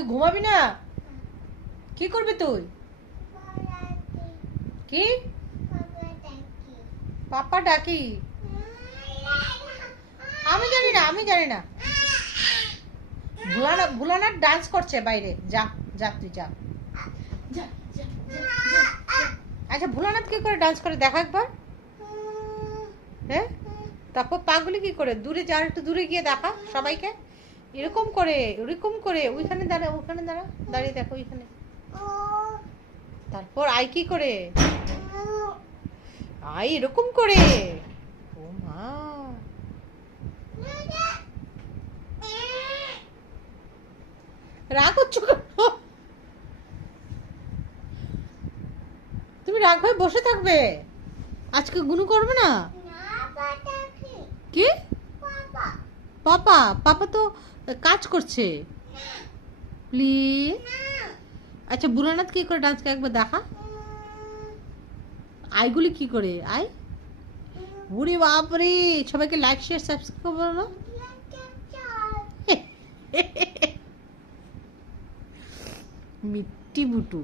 তুই ঘুমাবি না? কি করবি তুই? কি পাপা ডাকি? আমি জানি না, আমি জানি না। ভুলানা ডান্স করছে বাইরে। যা যা তুই যা। আচ্ছা ভোলানাথ কি করে ডান্স করে দেখা একবার। হ্যাঁ, তারপর পাগুলি কি করে দূরে যা, একটু দূরে গিয়ে দেখা সবাইকে। এরকম করে, ওরকম করে, ওইখানে দাঁড়া, ওখানে দাঁড়া, দাঁড়িয়ে দেখো ওইখানে। তারপর আই কি করে, আই এরকম করে। ও মা, রাগ হচ্ছ কেন? তুমি রাগ হয়ে বসে থাকবে? আজকে গুনু করবে না? কি পাপা? পাপা তো কাজ করছে। প্লিজ। আচ্ছা বুলানাথ কি করে ডান্স করে একবার দেখা। আইগুলি কি করে আই? ওরে বাপরে, সবাইকে লাইক শেয়ার সাবস্ক্রাইব করো। মিট্টি বুটু।